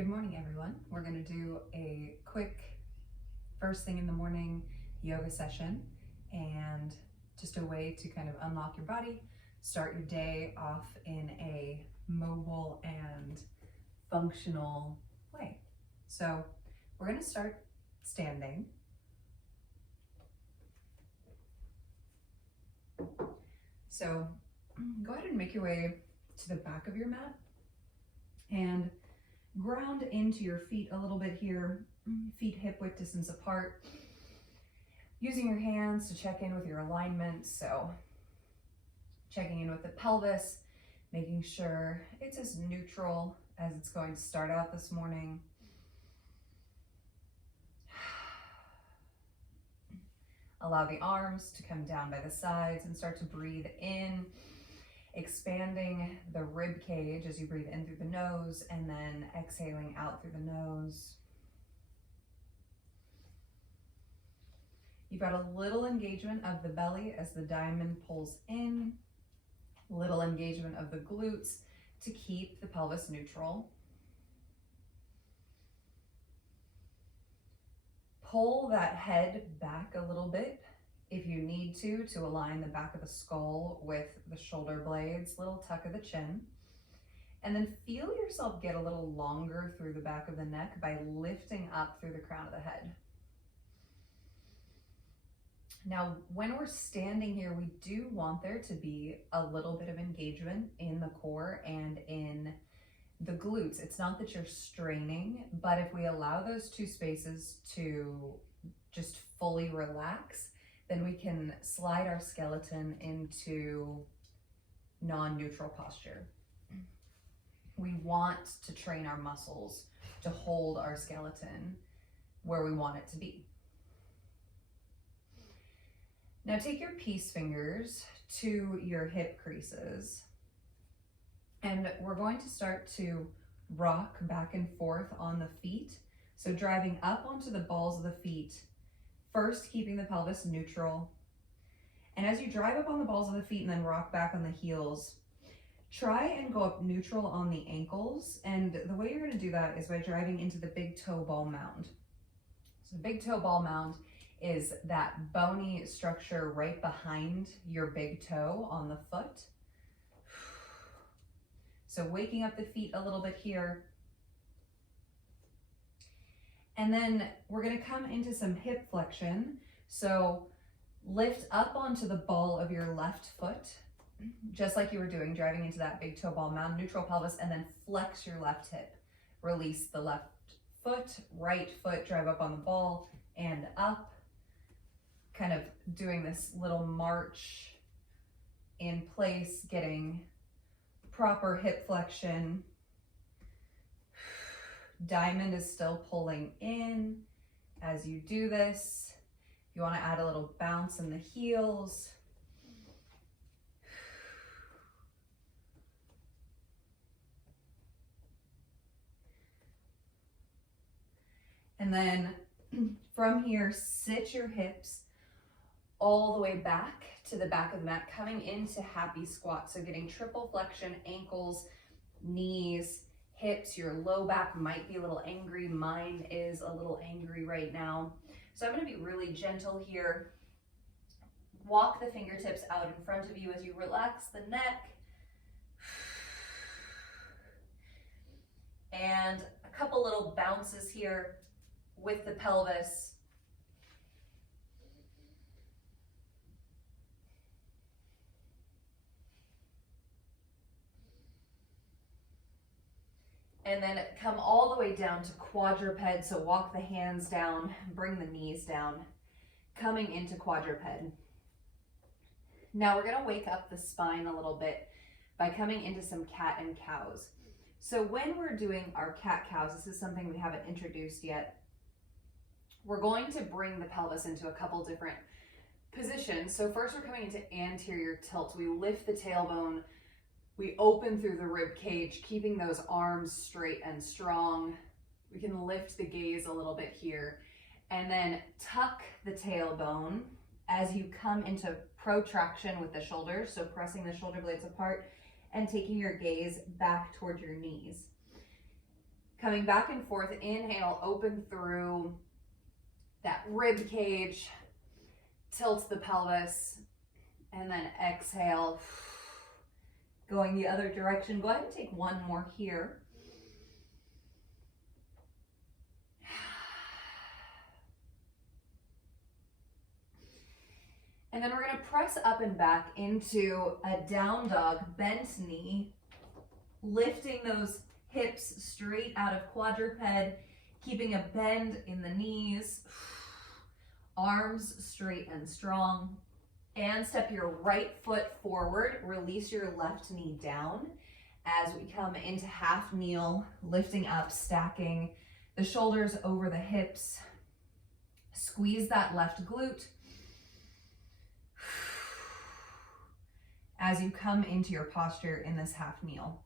Good morning, everyone. We're going to do a quick first thing in the morning yoga session and just a way to kind of unlock your body, start your day off in a mobile and functional way. So we're going to start standing. So go ahead and make your way to the back of your mat and ground into your feet a little bit here, feet hip width distance apart, using your hands to check in with your alignment. So checking in with the pelvis, making sure it's as neutral as it's going to start out this morning. Allow the arms to come down by the sides and start to breathe in, expanding the rib cage as you breathe in through the nose and then exhaling out through the nose. You've got a little engagement of the belly as the diamond pulls in, little engagement of the glutes to keep the pelvis neutral. Pull that head back a little bit if you need to align the back of the skull with the shoulder blades, little tuck of the chin. And then feel yourself get a little longer through the back of the neck by lifting up through the crown of the head. Now, when we're standing here, we do want there to be a little bit of engagement in the core and in the glutes. It's not that you're straining, but if we allow those two spaces to just fully relax, then we can slide our skeleton into non-neutral posture. We want to train our muscles to hold our skeleton where we want it to be. Now take your peace fingers to your hip creases, and we're going to start to rock back and forth on the feet. So driving up onto the balls of the feet, first keeping the pelvis neutral. And as you drive up on the balls of the feet and then rock back on the heels, try and go up neutral on the ankles. And the way you're going to do that is by driving into the big toe ball mound. So the big toe ball mound is that bony structure right behind your big toe on the foot. So waking up the feet a little bit here. And then we're going to come into some hip flexion. So lift up onto the ball of your left foot, just like you were doing, driving into that big toe ball mound, neutral pelvis, and then flex your left hip. Release the left foot, right foot, drive up on the ball and up. Kind of doing this little march in place, getting proper hip flexion. Diamond is still pulling in as you do this. If you want to add a little bounce in the heels. And then from here, sit your hips all the way back to the back of the mat, coming into happy squat. So getting triple flexion, ankles, knees, hips. Your low back might be a little angry. Mine is a little angry right now. So I'm going to be really gentle here. Walk the fingertips out in front of you as you relax the neck. And a couple little bounces here with the pelvis. And then come all the way down to quadruped. So walk the hands down, bring the knees down, coming into quadruped. Now we're going to wake up the spine a little bit by coming into some cat and cows. So when we're doing our cat cows, this is something we haven't introduced yet. We're going to bring the pelvis into a couple different positions. So first we're coming into anterior tilt. We lift the tailbone. We open through the rib cage, keeping those arms straight and strong. We can lift the gaze a little bit here and then tuck the tailbone as you come into protraction with the shoulders. So pressing the shoulder blades apart and taking your gaze back toward your knees. Coming back and forth, inhale, open through that rib cage, tilt the pelvis, and then exhale, going the other direction. Go ahead and take one more here. And then we're going to press up and back into a down dog, bent knee, lifting those hips straight out of quadruped, keeping a bend in the knees, arms straight and strong, and step your right foot forward, release your left knee down as we come into half kneel, lifting up, stacking the shoulders over the hips, squeeze that left glute. As you come into your posture in this half kneel.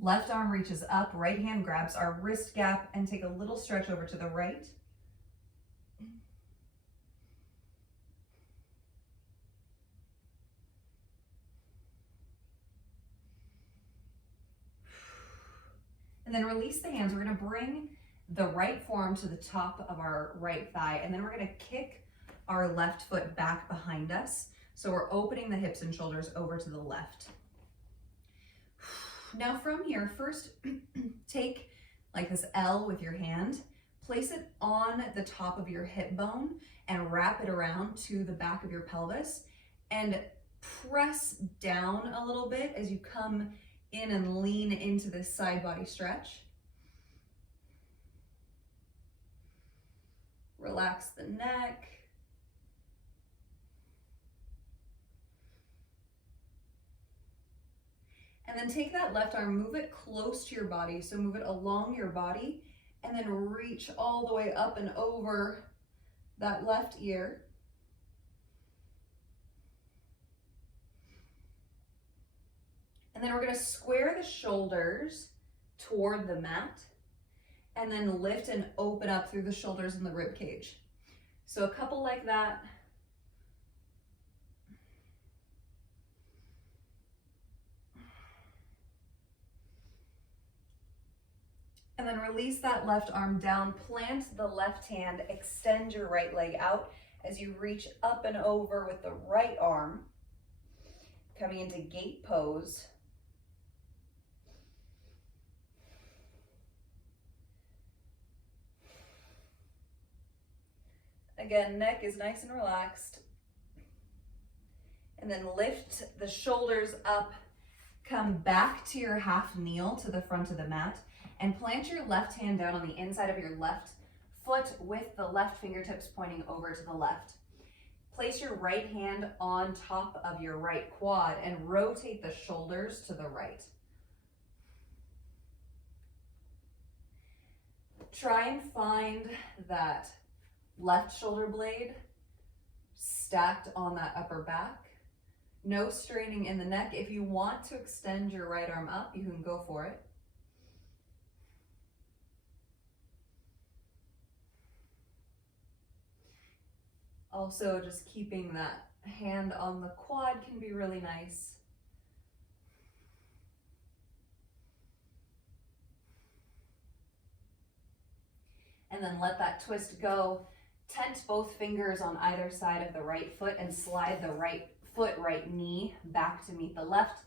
Left arm reaches up, right hand grabs our wrist gap, and take a little stretch over to the right. And then release the hands. We're going to bring the right forearm to the top of our right thigh, and then we're going to kick our left foot back behind us. So we're opening the hips and shoulders over to the left. Now from here, first take like this L with your hand, place it on the top of your hip bone and wrap it around to the back of your pelvis and press down a little bit as you come in and lean into this side body stretch. Relax the neck. And then take that left arm, move it close to your body. So move it along your body and then reach all the way up and over that left ear. And then we're going to square the shoulders toward the mat and then lift and open up through the shoulders and the rib cage. So a couple like that. And then release that left arm down, plant the left hand, extend your right leg out as you reach up and over with the right arm, coming into gate pose. Again, neck is nice and relaxed. And then lift the shoulders up, come back to your half kneel to the front of the mat, and plant your left hand down on the inside of your left foot with the left fingertips pointing over to the left. Place your right hand on top of your right quad and rotate the shoulders to the right. Try and find that left shoulder blade stacked on that upper back. No straining in the neck. If you want to extend your right arm up, you can go for it. Also, just keeping that hand on the quad can be really nice. And then let that twist go. Tent both fingers on either side of the right foot and slide the right foot, right knee back to meet the left.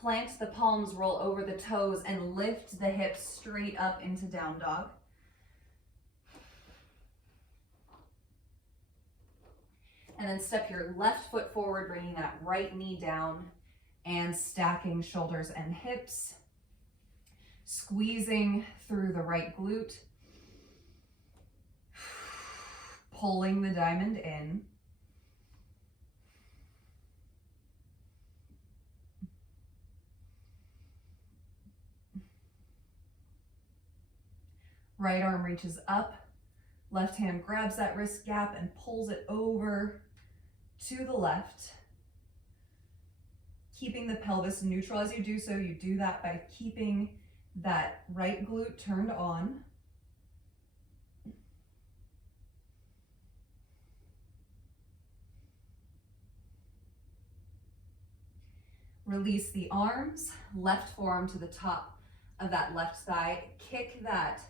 Plant the palms, roll over the toes, and lift the hips straight up into down dog. And then step your left foot forward, bringing that right knee down and stacking shoulders and hips. Squeezing through the right glute. Pulling the diamond in. Right arm reaches up. Left hand grabs that wrist gap and pulls it over to the left. Keeping the pelvis neutral as you do so. You do that by keeping that right glute turned on. Release the arms, left forearm to the top of that left thigh. Kick that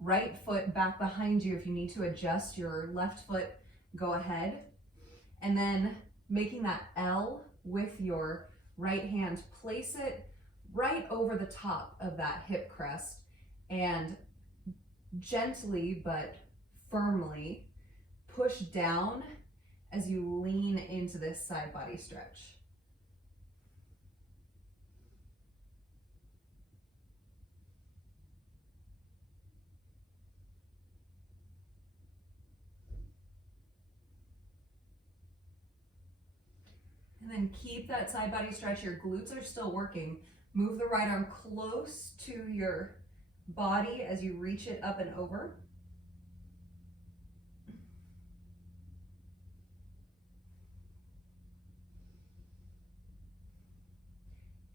right foot back behind you. If you need to adjust your left foot, go ahead. And then making that L with your right hand, place it right over the top of that hip crest and gently but firmly push down as you lean into this side body stretch. And then keep that side body stretch. Your glutes are still working. Move the right arm close to your body as you reach it up and over.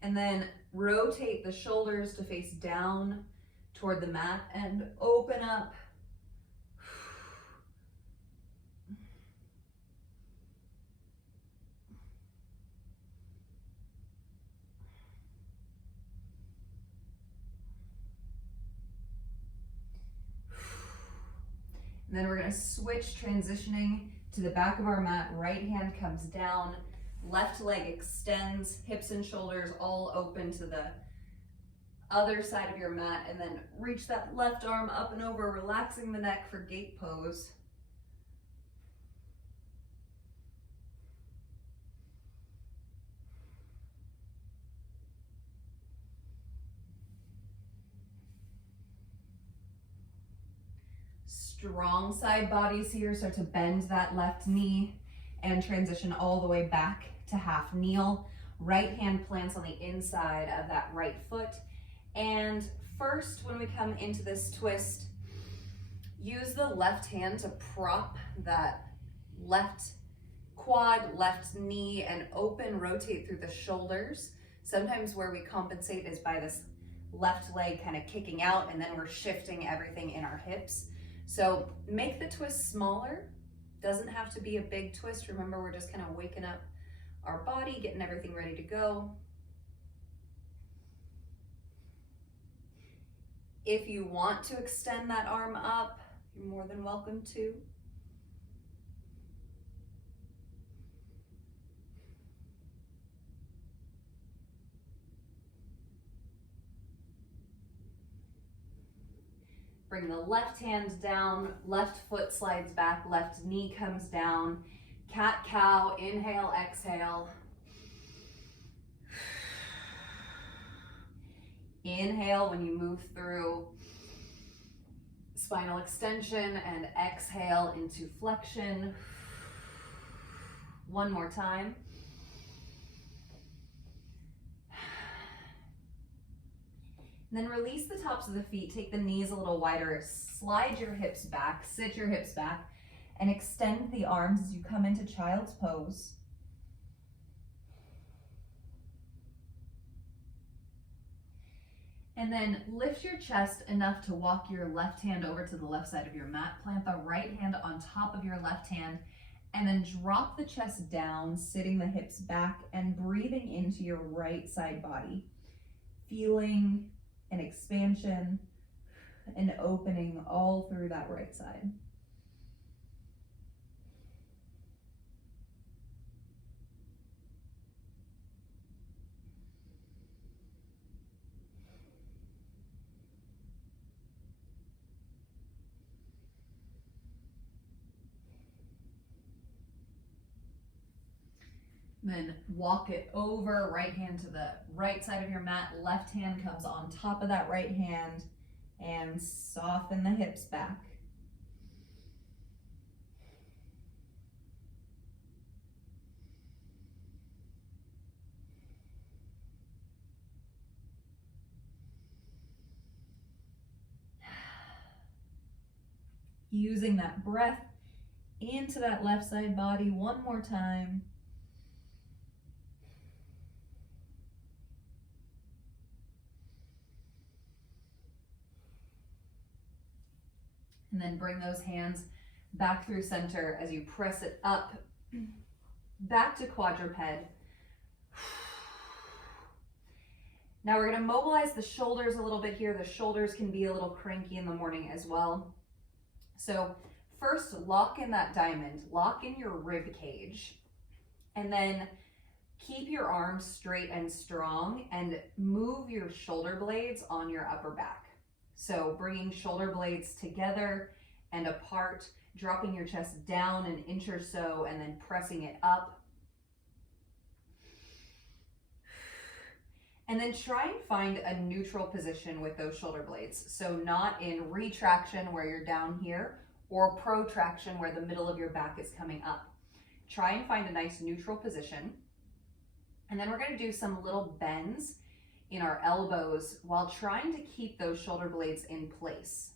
And then rotate the shoulders to face down toward the mat and open up. And then we're going to switch, transitioning to the back of our mat. Right hand comes down, left leg extends, hips and shoulders all open to the other side of your mat, and then reach that left arm up and over, relaxing the neck for gate pose. Strong side bodies here. Start to bend that left knee and transition all the way back to half kneel. Right hand plants on the inside of that right foot. And first, when we come into this twist, use the left hand to prop that left quad, left knee, and open, rotate through the shoulders. Sometimes where we compensate is by this left leg kind of kicking out, and then we're shifting everything in our hips. So make the twist smaller. Doesn't have to be a big twist. Remember, we're just kind of waking up our body, getting everything ready to go. If you want to extend that arm up, you're more than welcome to. Bring the left hand down, left foot slides back, left knee comes down. Cat-cow, inhale, exhale. Inhale when you move through spinal extension, and exhale into flexion. One more time. And then release the tops of the feet, take the knees a little wider, slide your hips back, sit your hips back, and extend the arms as you come into child's pose. And then lift your chest enough to walk your left hand over to the left side of your mat, plant the right hand on top of your left hand, and then drop the chest down, sitting the hips back and breathing into your right side body, feeling an expansion and opening all through that right side. Then walk it over, right hand to the right side of your mat, left hand comes on top of that right hand, and soften the hips back. Using that breath into that left side body one more time. And then bring those hands back through center as you press it up, back to quadruped. Now we're gonna mobilize the shoulders a little bit here. The shoulders can be a little cranky in the morning as well. So first, lock in that diamond, lock in your rib cage, and then keep your arms straight and strong and move your shoulder blades on your upper back. So bringing shoulder blades together and apart, dropping your chest down an inch or so and then pressing it up. And then try and find a neutral position with those shoulder blades. So not in retraction where you're down here or protraction where the middle of your back is coming up. Try and find a nice neutral position. And then we're going to do some little bends in our elbows while trying to keep those shoulder blades in place.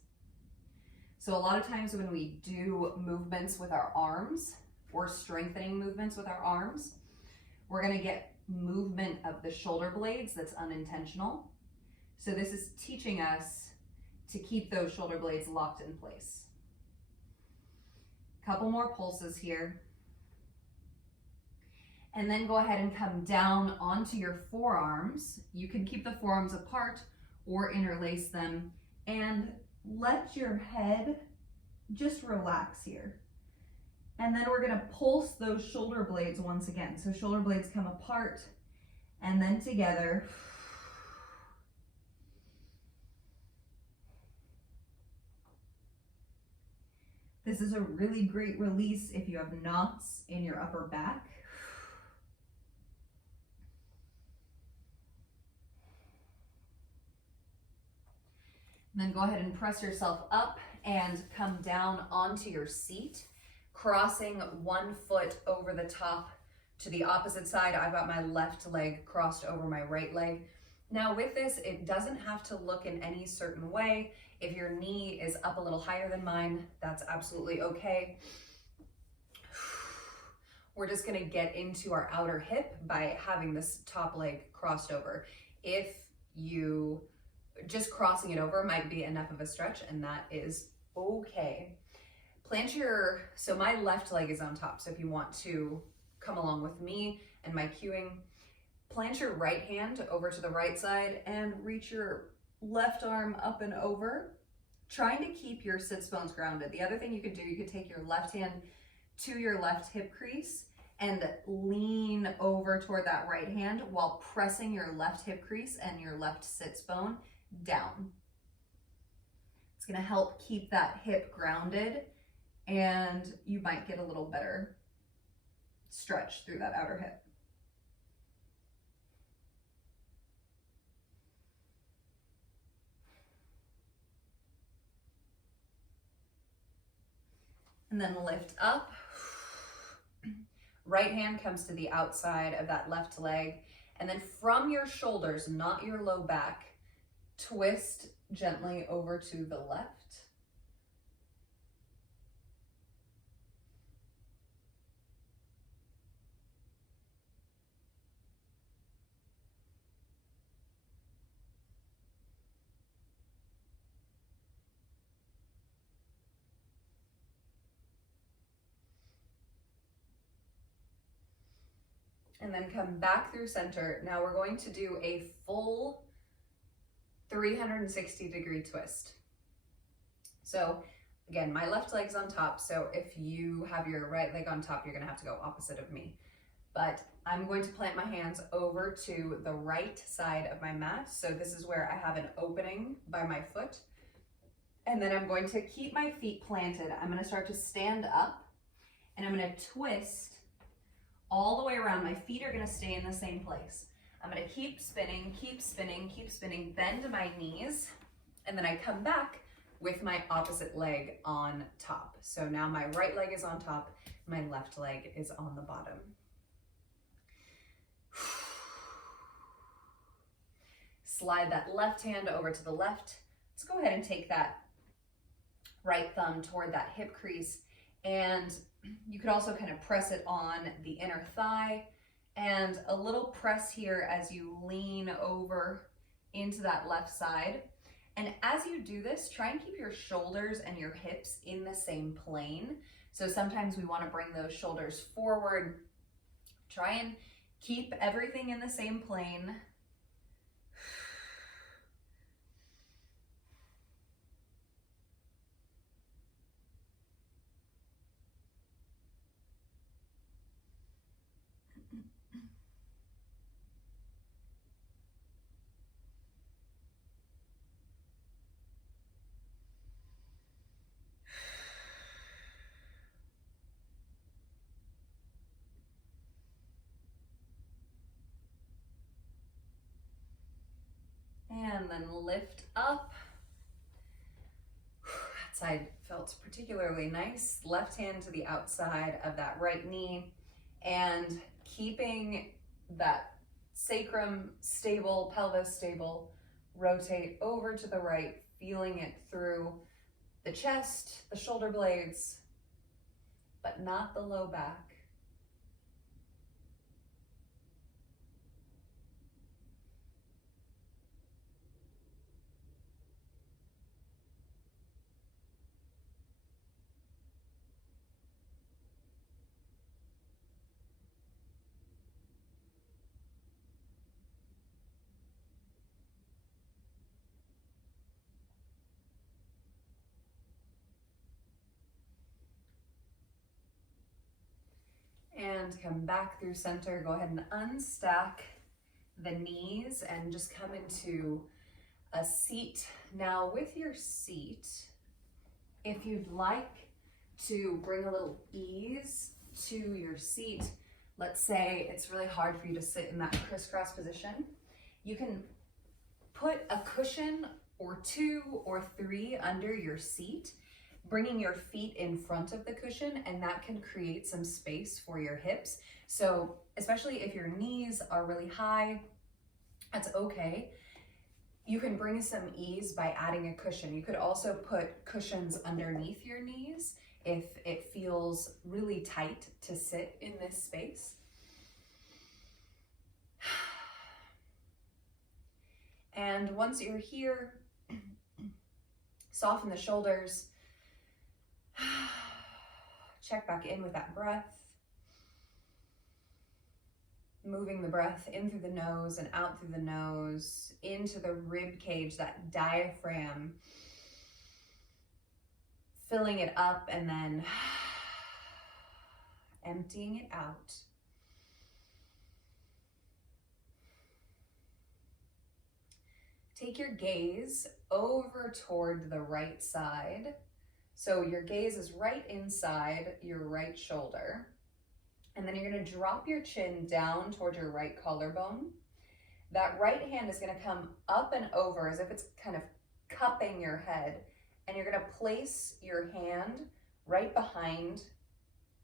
So a lot of times when we do movements with our arms or strengthening movements with our arms, we're going to get movement of the shoulder blades that's unintentional. So this is teaching us to keep those shoulder blades locked in place. Couple more pulses here. And then go ahead and come down onto your forearms. You can keep the forearms apart or interlace them and let your head just relax here. And then we're gonna pulse those shoulder blades once again. So shoulder blades come apart and then together. This is a really great release if you have knots in your upper back. And then go ahead and press yourself up and come down onto your seat, crossing one foot over the top to the opposite side. I've got my left leg crossed over my right leg. Now with this, it doesn't have to look in any certain way. If your knee is up a little higher than mine, that's absolutely okay. We're just gonna get into our outer hip by having this top leg crossed over. If you just crossing it over might be enough of a stretch, and that is okay. So my left leg is on top. So if you want to come along with me and my cueing, plant your right hand over to the right side and reach your left arm up and over, trying to keep your sits bones grounded. The other thing you could do, you could take your left hand to your left hip crease and lean over toward that right hand while pressing your left hip crease and your left sits bone down. It's going to help keep that hip grounded, and you might get a little better stretch through that outer hip. And then lift up. Right hand comes to the outside of that left leg, and then from your shoulders, not your low back, twist gently over to the left. And then come back through center. Now we're going to do a full 360-degree twist. So again, my left leg's on top. So if you have your right leg on top, you're gonna have to go opposite of me. But I'm going to plant my hands over to the right side of my mat. So this is where I have an opening by my foot. And then I'm going to keep my feet planted. I'm gonna start to stand up and I'm gonna twist all the way around. My feet are gonna stay in the same place. I'm gonna keep spinning, keep spinning, keep spinning, bend my knees, and then I come back with my opposite leg on top. So now my right leg is on top, my left leg is on the bottom. Slide that left hand over to the left. Let's go ahead and take that right thumb toward that hip crease, and you could also kind of press it on the inner thigh, and a little press here as you lean over into that left side. And as you do this, try and keep your shoulders and your hips in the same plane. So sometimes we want to bring those shoulders forward. Try and keep everything in the same plane. and then lift up. That side felt particularly nice. Left hand to the outside of that right knee, and keeping that sacrum stable, pelvis stable, rotate over to the right, feeling it through the chest, the shoulder blades, but not the low back. And come back through center. Go ahead and unstack the knees and just come into a seat. Now with your seat, if you'd like to bring a little ease to your seat, let's say it's really hard for you to sit in that crisscross position, you can put a cushion or 2 or 3 under your seat, bringing your feet in front of the cushion, and that can create some space for your hips. So especially if your knees are really high, that's okay. You can bring some ease by adding a cushion. You could also put cushions underneath your knees if it feels really tight to sit in this space. And once you're here, soften the shoulders. Check back in with that breath. Moving the breath in through the nose and out through the nose, into the rib cage, that diaphragm. Filling it up and then emptying it out. Take your gaze over toward the right side. So your gaze is right inside your right shoulder. And then you're going to drop your chin down toward your right collarbone. That right hand is going to come up and over as if it's kind of cupping your head. And you're going to place your hand right behind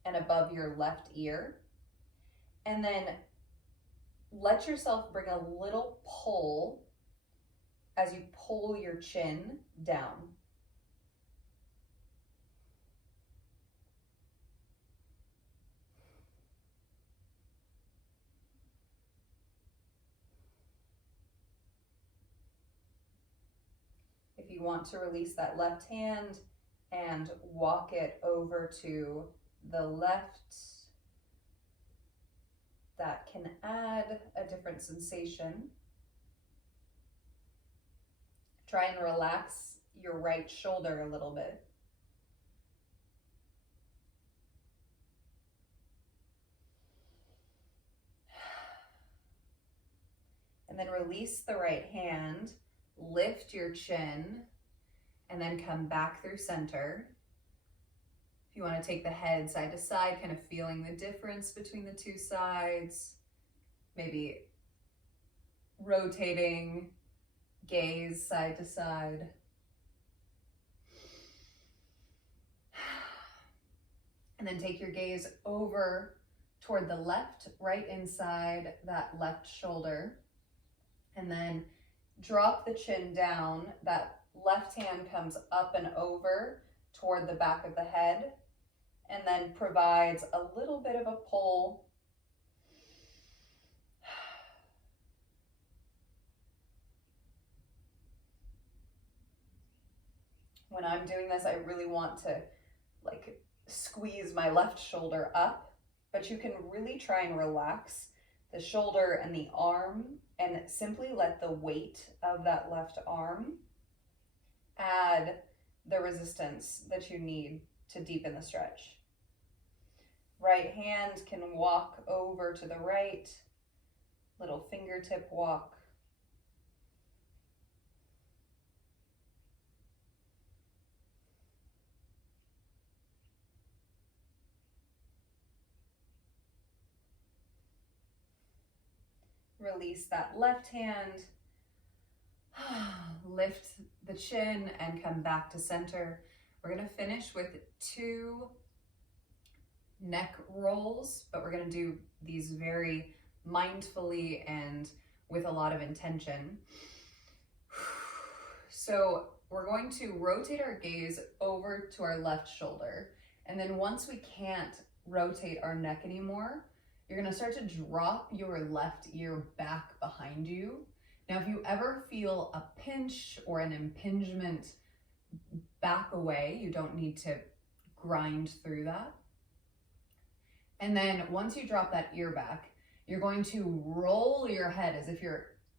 and above your left ear. And then let yourself bring a little pull as you pull your chin down. If you want to release that left hand and walk it over to the left, that can add a different sensation. Try and relax your right shoulder a little bit. And then release the right hand, lift your chin, and then come back through center. If you want to take the head side to side, kind of feeling the difference between the two sides, maybe rotating gaze side to side. And then take your gaze over toward the left, right inside that left shoulder. And then drop the chin down. That left hand comes up and over toward the back of the head, and then provides a little bit of a pull. When I'm doing this, I really want to like squeeze my left shoulder up, but you can really try and relax the shoulder and the arm and simply let the weight of that left arm add the resistance that you need to deepen the stretch. Right hand can walk over to the right, little fingertip walk. Release that left hand. Lift the chin and come back to center. We're gonna finish with 2 neck rolls, but we're gonna do these very mindfully and with a lot of intention. So we're going to rotate our gaze over to our left shoulder. And then once we can't rotate our neck anymore, you're gonna start to drop your left ear back behind you. Now, if you ever feel a pinch or an impingement, back away. You don't need to grind through that. And then once you drop that ear back, you're going to roll your head as if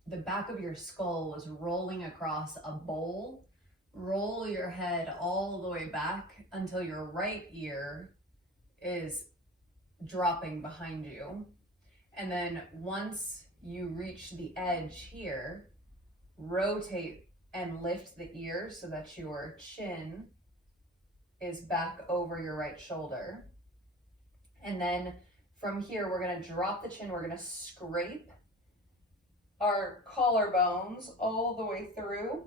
the back of your skull was rolling across a bowl. Roll your head all the way back until your right ear is dropping behind you. And then once you reach the edge here, rotate and lift the ear so that your chin is back over your right shoulder. And then from here, we're gonna drop the chin, we're gonna scrape our collarbones all the way through.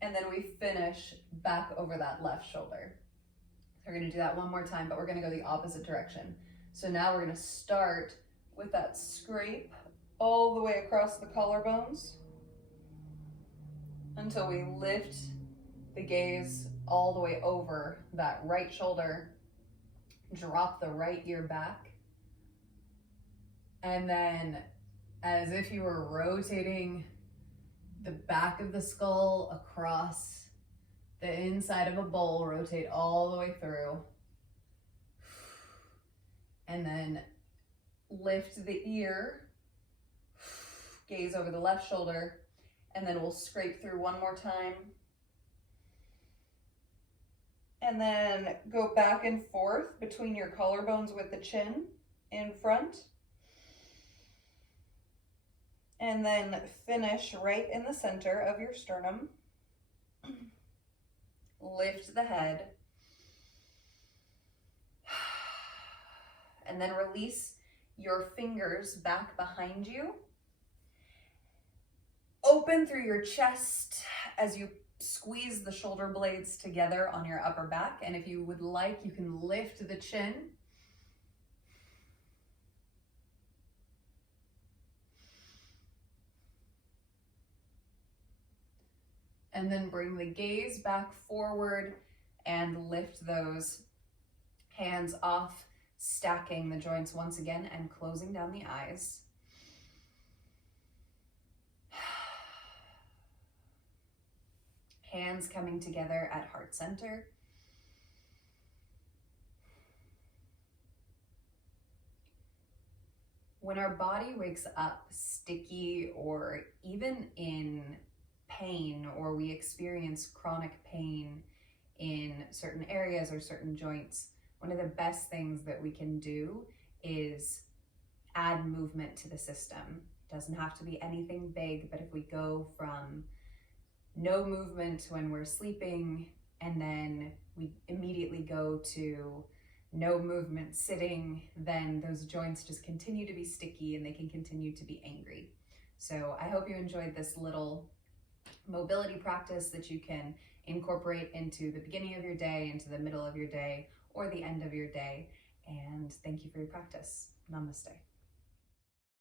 And then we finish back over that left shoulder. So we're gonna do that one more time, but we're gonna go the opposite direction. So now we're gonna start with that scrape all the way across the collarbones until we lift the gaze all the way over that right shoulder, drop the right ear back, and then as if you were rotating the back of the skull across the inside of a bowl, rotate all the way through, and then lift the ear, gaze over the left shoulder, and then we'll scrape through one more time. And then go back and forth between your collarbones with the chin in front. And then finish right in the center of your sternum. Lift the head. And then release your fingers back behind you. Open through your chest as you squeeze the shoulder blades together on your upper back. And if you would like, you can lift the chin. And then bring the gaze back forward and lift those hands off, stacking the joints once again and closing down the eyes. Hands coming together at heart center. When our body wakes up sticky or even in pain, or we experience chronic pain in certain areas or certain joints, one of the best things that we can do is add movement to the system. It doesn't have to be anything big, but if we go from no movement when we're sleeping, and then we immediately go to no movement sitting, then those joints just continue to be sticky and they can continue to be angry. So I hope you enjoyed this little mobility practice that you can incorporate into the beginning of your day, into the middle of your day, or the end of your day. And thank you for your practice. Namaste.